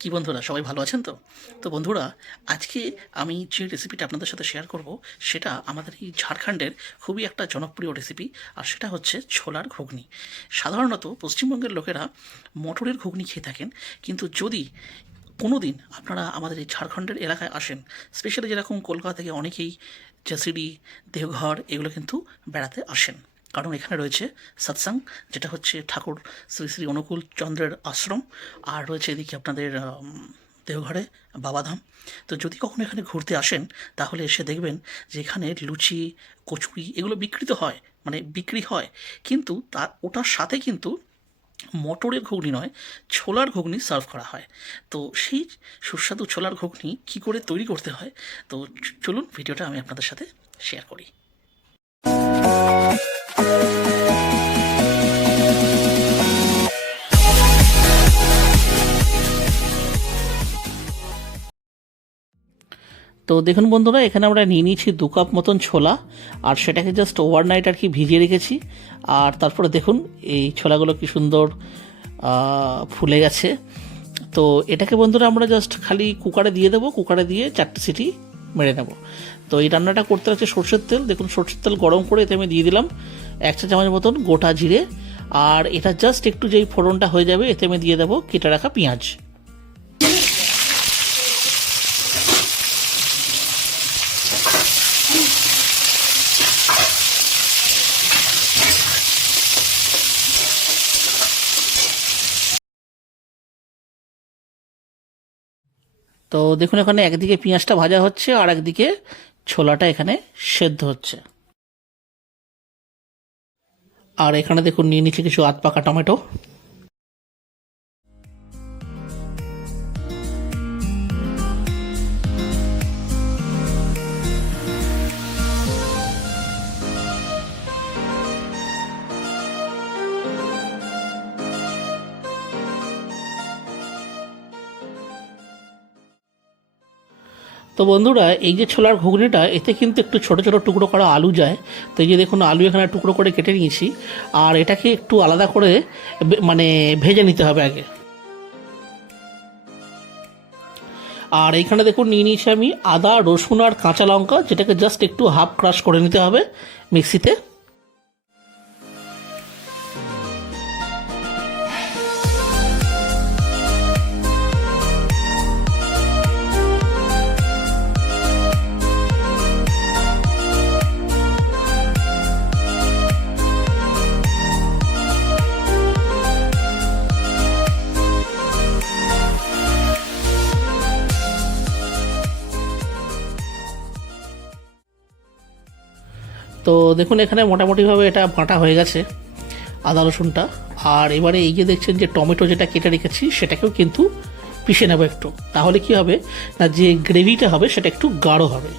কি বন্ধুরা সবাই ভালো আছেন তো? তো বন্ধুরা, আজকে আমি যে রেসিপিটা আপনাদের সাথে শেয়ার করব সেটা আমাদের এই ঝাড়খণ্ডের খুবই একটা জনপ্রিয় রেসিপি। আর সেটা হচ্ছে ছোলার ঘুগনি। সাধারণত পশ্চিমবঙ্গের লোকেরা মটরের ঘুগনি খেয়ে থাকেন, কিন্তু যদি কোনো দিন আপনারা আমাদের এই ঝাড়খণ্ডের এলাকায় আসেন, স্পেশালি যেরকম কলকাতা থেকে অনেকেই জাসিডি, দেওঘর এগুলো কিন্তু বেড়াতে আসেন, কারণ এখানে রয়েছে সৎসঙ্গ, যেটা হচ্ছে ঠাকুর শ্রী শ্রী অনুকূল চন্দ্রের আশ্রম। আর রয়েছে এদিকে আপনাদের দেওঘরে বাবাধাম। তো যদি কখনো এখানে ঘুরতে আসেন, তাহলে এসে দেখবেন যে এখানে লুচি, কচুরি এগুলো বিক্রিত হয়, মানে বিক্রি হয়, কিন্তু তার ওটার সাথে কিন্তু মটরের ঘুগনি নয়, ছোলার ঘুগনি সার্ভ করা হয়। তো সেই সুস্বাদু ছোলার ঘুগনি কী করে তৈরি করতে হয়, তো চলুন ভিডিওটা আমি আপনাদের সাথে শেয়ার করি। তো দেখুন বন্ধুরা, এখানে আমরা নিয়ে নিয়েছি 2 কাপ মতন ছোলা, আর সেটাকে জাস্ট ওভারনাইট আর কি ভিজিয়ে রেখেছি। আর তারপরে দেখুন এই ছোলাগুলো কি সুন্দর ফুলে গেছে। তো এটাকে বন্ধুরা আমরা জাস্ট খালি কুকারে দিয়ে দেবো, কুকারে দিয়ে 4টে সিটি মেরে নেব। তো এই রান্নাটা করতে হচ্ছে সর্ষের তেল। দেখুন সর্ষের তেল গরম করে এতে আমি দিয়ে দিলাম 1 চা চামচ মতন গোটা জিরে। আর এটা জাস্ট একটু যেই ফোড়নটা হয়ে যাবে, এতে আমি দিয়ে দেবো কেটে রাখা পেঁয়াজ। তো দেখুন এখানে একদিকে পেঁয়াজটা ভাজা হচ্ছে, আর একদিকে ছোলাটা এখানে সেদ্ধ হচ্ছে। আর এখানে দেখুন নিয়ে নিচ্ছে কিছু আধ পাকা টমেটো। তো বন্ধুরা, এই যে ছোলার ঘুগনিটা, এতে কিন্তু একটু ছোট ছোট টুকরো করা আলু যায়। তো এই যে দেখুন আলু এখানে টুকরো করে কেটে নিয়েছি, আর এটাকে একটু আলাদা করে মানে ভেজে নিতে হবে আগে। আর এইখানে দেখুন নিয়ে নিয়েছি আমি আদা, রসুন আর কাঁচা লঙ্কা, যেটাকে জাস্ট একটু হাফ ক্রাশ করে নিতে হবে মিক্সিতে। তো দেখুন এখানে মোটামুটিভাবে এটা বাটা হয়ে গেছে আদা রসুনটা। আর এবারে এই যে দেখছেন যে টমেটো যেটা কেটে রেখেছি, সেটাকেও কিন্তু পিষে নেবো একটু। তাহলে কি হবে না, যে গ্রেভিটা হবে সেটা একটু গাঢ় হবে।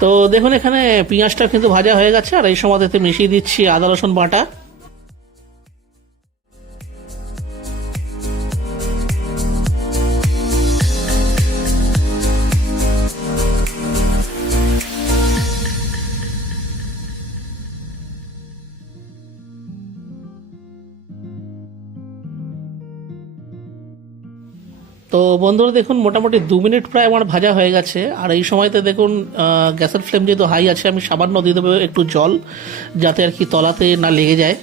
তো দেখুন এখানে পেঁয়াজটা কিন্তু ভাজা হয়ে গেছে, আর এই সময়তে মিশিয়ে দিচ্ছি আদা রসুন বাটা। তো বন্ধুরা দেখুন মোটামুটি 2 মিনিট প্রায় আমার ভাজা হয়ে গেছে। আর এই সময়তে দেখুন গ্যাসের ফ্লেম যেহেতু হাই আছে, আমি সামান্য দিয়ে দেবো একটু জল, যাতে আর কি তলাতে না লেগে যায়।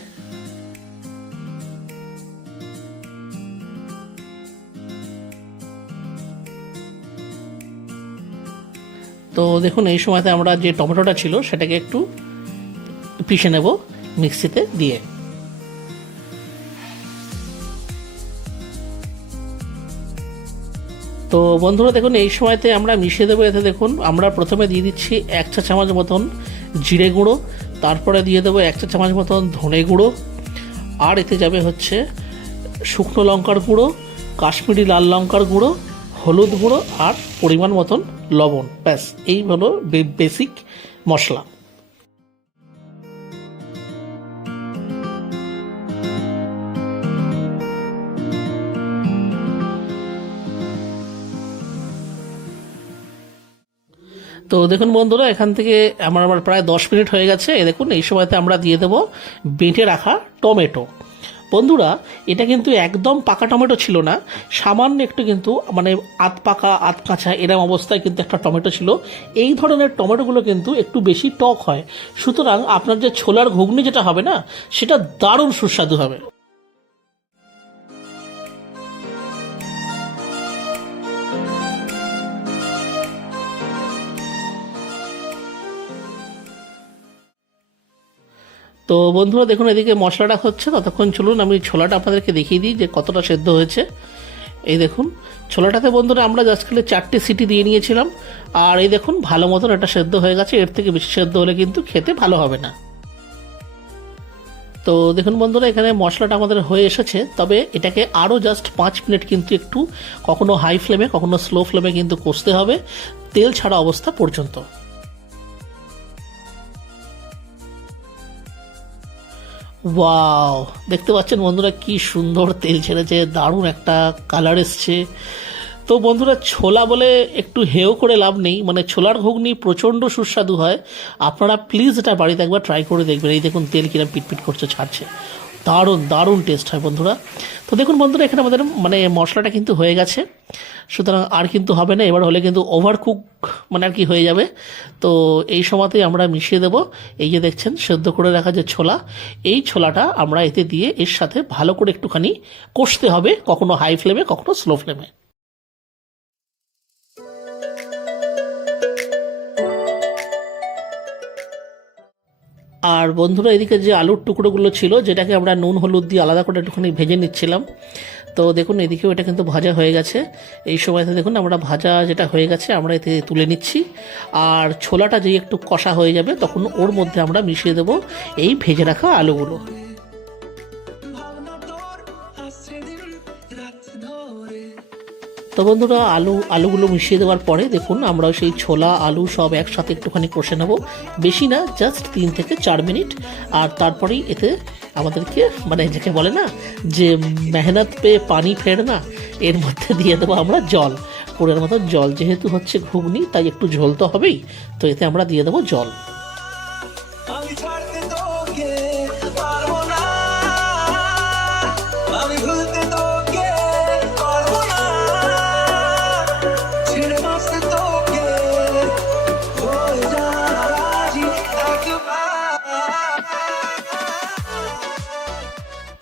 তো দেখুন এই সময়তে আমরা যে টমেটোটা ছিল সেটাকে একটু পিষে নেব মিক্সিতে দিয়ে। তো বন্ধুরা দেখুন এই সময়তে আমরা মিশিয়ে দেবো। এতে দেখুন আমরা প্রথমে দিয়ে দিচ্ছি 1 চা চামচ মতন জিরে গুঁড়ো, তারপরে দিয়ে দেবো 1 চা চামচ মতন ধনে গুঁড়ো, আর এতে যাবে হচ্ছে শুকনো লঙ্কার গুঁড়ো, কাশ্মীরি লাল লঙ্কার গুঁড়ো, হলুদ গুঁড়ো আর পরিমাণ মতন লবণ। ব্যাস এই হলো বেসিক মশলা। তো দেখুন বন্ধুরা, এখান থেকে আমার প্রায় 10 মিনিট হয়ে গেছে। দেখুন এই সময়তে আমরা দিয়ে দেবো বেটে রাখা টমেটো। বন্ধুরা এটা কিন্তু একদম পাকা টমেটো ছিল না, সামান্য একটু কিন্তু মানে আধ পাকা আধ কাঁচা এরম অবস্থায় কিন্তু একটা টমেটো ছিল। এই ধরনের টমেটোগুলো কিন্তু একটু বেশি টক হয়, সুতরাং আপনার যে ছোলার ঘুগনি যেটা হবে না সেটা দারুণ সুস্বাদু হবে। তো বন্ধুরা দেখুন এদিকে মশলাটা হচ্ছে, ততক্ষণ চলুন আমি ছোলাটা আপনাদেরকে দেখিয়ে দিই যে কতটা সেদ্ধ হয়েছে। এই দেখুন ছোলাটাতে বন্ধুরা আমরা জাস্ট খালি 4টে সিটি দিয়ে নিয়েছিলাম, আর এই দেখুন ভালো মতন এটা সেদ্ধ হয়ে গেছে। এর থেকে বেশি সেদ্ধ হলে কিন্তু খেতে ভালো হবে না। তো দেখুন বন্ধুরা এখানে মশলাটা আমাদের হয়ে এসেছে, তবে এটাকে আরও জাস্ট 5 মিনিট কিন্তু একটু কখনো হাই ফ্লেমে কখনো স্লো ফ্লেমে কিন্তু কষতে হবে, তেল ছাড়া অবস্থা পর্যন্ত। ওয়াও, দেখতে পাচ্ছেন বন্ধুরা কি সুন্দর তেল ছেড়েছে, দারুণ একটা কালার এসছে। তো বন্ধুরা ছোলা বলে একটু হেও করে লাভ নেই, মানে ছোলার ঘুগনি প্রচণ্ড সুস্বাদু হয়। আপনারা প্লিজ এটা বাড়িতে একবার ট্রাই করে দেখবেন। এই দেখুন তেল কিরম পিটপিট করছে, ছাড়ছে, দারুণ দারুণ টেস্ট হয় বন্ধুরা। তো দেখুন বন্ধুরা এখানে আমাদের মানে মশলাটা কিন্তু হয়ে গেছে, সুতরাং আর কিন্তু হবে না। এবার হলে কিন্তু ওভার কুক মানে আর কি হয়ে যাবে। তো এই সময়তেই আমরা মিশিয়ে দেব এই যে দেখছেন সেদ্ধ করে রাখা যে ছোলা, এই ছোলাটা আমরা এতে দিয়ে এর সাথে ভালো করে একটুখানি কষতে হবে, কখনো হাই ফ্লেমে কখনো স্লো ফ্লেমে। আর বন্ধুরা এদিকে যে আলুর টুকরোগুলো ছিল যেটাকে আমরা নুন হলুদ দিয়ে আলাদা করে একটুখানি ভেজে নিচ্ছিলাম, তো দেখুন এদিকেও এটা কিন্তু ভাজা হয়ে গেছে। এই সময়তে দেখুন আমরা ভাজা যেটা হয়ে গেছে আমরা এতে তুলে নিচ্ছি, আর ছোলাটা যেই একটু কষা হয়ে যাবে তখন ওর মধ্যে আমরা মিশিয়ে দেবো এই ভেজে রাখা আলুগুলো। তো বন্ধুরা আলুগুলো মিশিয়ে দেওয়ার পরে দেখুন আমরা সেই ছোলা আলু সব একসাথে একটুখানি কষে নেব, বেশি না, জাস্ট 3 থেকে 4 মিনিট। আর তারপরেই এতে আমাদেরকে মানে যাকে বলে না যে মেহনত পে পানি ফের না, এর মধ্যে দিয়ে দেবো আমরা জল, পুরের মতো জল। যেহেতু হচ্ছে ঘুগনি তাই একটু ঝোল তো হবেই, তো এতে আমরা দিয়ে দেবো জল।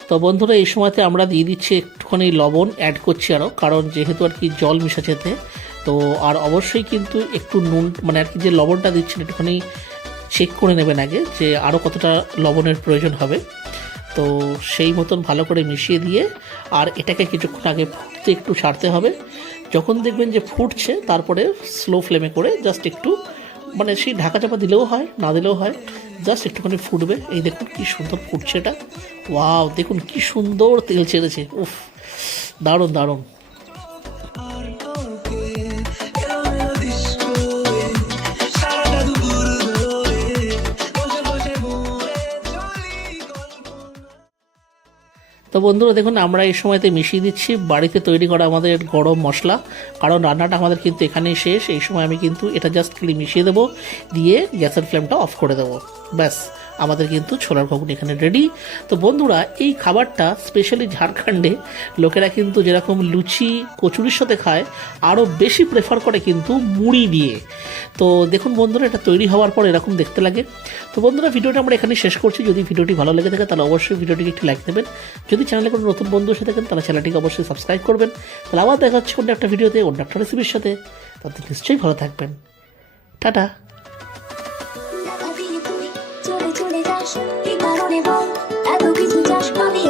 তো বন্ধুরা এই সময়তে আমরা দিয়ে দিচ্ছি একটুখানি লবণ অ্যাড করছি আরও, কারণ যেহেতু আর কি জল মিশাচ্ছেতে। তো আর অবশ্যই কিন্তু একটু নুন মানে আর কি যে লবণটা দিচ্ছেন একটুখানি চেক করে নেবেন আগে যে আরও কতটা লবণের প্রয়োজন হবে। তো সেই মতন ভালো করে মিশিয়ে দিয়ে আর এটাকে কিছুক্ষণ আগে ফুটতে একটু ছাড়তে হবে। যখন দেখবেন যে ফুটছে তারপরে স্লো ফ্লেমে করে জাস্ট একটু মানে সেই ঢাকা চাপা দিলেও হয় না দিলেও হয়, জাস্ট একটুখানি ফুটবে। এই দেখুন কি সুন্দর ফুটছে এটা, ওয়াও দেখুন কি সুন্দর তেল ছেড়েছে, উফ দারুণ দারুণ। তো বন্ধুরা দেখুন আমরা এই সময়তে মিশিয়ে দিচ্ছি বাড়িতে তৈরি করা আমাদের গরম মশলা, কারণ রান্নাটা আমাদের কিন্তু এখানেই শেষ। এই সময় আমি কিন্তু এটা জাস্ট খালি মিশিয়ে দেবো, দিয়ে গ্যাসের ফ্লেমটা অফ করে দেবো, ব্যাস আমাদের কিন্তু ছোলার ঘুগনি এখানে রেডি। তো বন্ধুরা এই খাবারটা স্পেশালি ঝাড়খণ্ডে লোকেরা কিন্তু যেরকম লুচি কচুরির সাথে খায়, আরও বেশি প্রেফার করে কিন্তু মুড়ি দিয়ে। তো দেখুন বন্ধুরা এটা তৈরি হওয়ার পর এরকম দেখতে লাগে। তো বন্ধুরা ভিডিওটা আমরা এখানে শেষ করছি। যদি ভিডিওটি ভালো লেগে থাকে তাহলে অবশ্যই ভিডিওটিকে একটি লাইক দেবেন। যদি চ্যানেলে কোনো নতুন বন্ধু এসে থাকেন তাহলে চ্যানেলটিকে অবশ্যই সাবস্ক্রাইব করবেন। তাহলে আবার দেখা হচ্ছে অন্য একটা ভিডিওতে অন্য একটা রেসিপির সাথে। তাদের নিশ্চয়ই ভালো থাকবেন, টাটা। এত কিছু চাষ আমি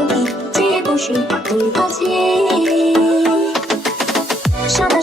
সাদা